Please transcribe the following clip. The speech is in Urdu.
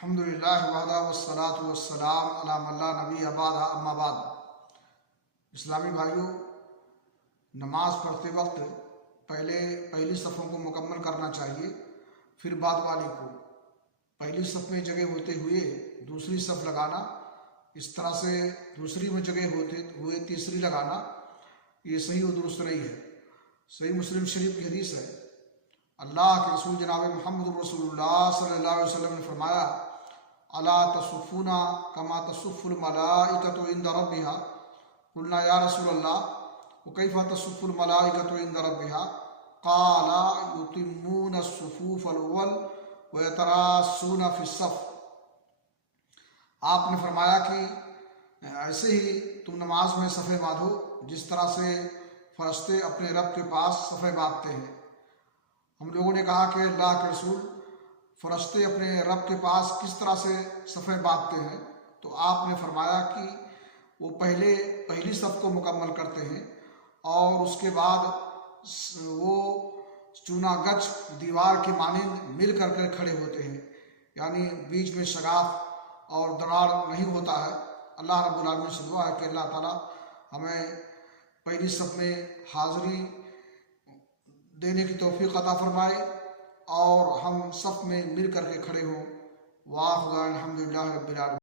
الحمدللہ وحدہ والصلاة والسلام علی من لا نبی بعد اما بعد۔ اسلامی بھائیوں، نماز پڑھتے وقت پہلی صفوں کو مکمل کرنا چاہیے، پھر بعد والی کو۔ پہلی صف میں جگہ ہوتے ہوئے دوسری صف لگانا، اس طرح سے دوسری میں جگہ ہوتے ہوئے تیسری لگانا، یہ صحیح و درست نہیں ہے۔ صحیح مسلم شریف کی حدیث ہے، اللہ کے رسول جناب محمد رسول اللہ صلی اللہ علیہ وسلم نے فرمایا، الا تصفون کما تصف الملائکۃ عند ربها، قلنا یا رسول اللہ وکیف تصف الملائکۃ عند ربها، قال یتمون الصفوف الاول ویتراسون فی الصف۔ آپ نے فرمایا کہ ایسے ہی تم نماز میں صفیں باندھو جس طرح سے فرشتے اپنے رب کے پاس صفیں باندھتے ہیں۔ ہم لوگوں نے کہا کہ اللہ کے رسول، فرشتے اپنے رب کے پاس کس طرح سے صفیں باندھتے ہیں؟ تو آپ نے فرمایا کہ وہ پہلی صف کو مکمل کرتے ہیں اور اس کے بعد وہ چونا گچ دیوار کے مانند مل کر کھڑے ہوتے ہیں، یعنی بیچ میں شگاف اور دراڑ نہیں ہوتا ہے۔ اللہ رب العالمین سے دعا ہے کہ اللہ تعالیٰ ہمیں پہلی صف میں حاضری دینے کی توفیق عطا فرمائے اور ہم صف میں مل کر کے کھڑے ہوں۔ وآخر دعوانا الحمدللہ رب العالمین۔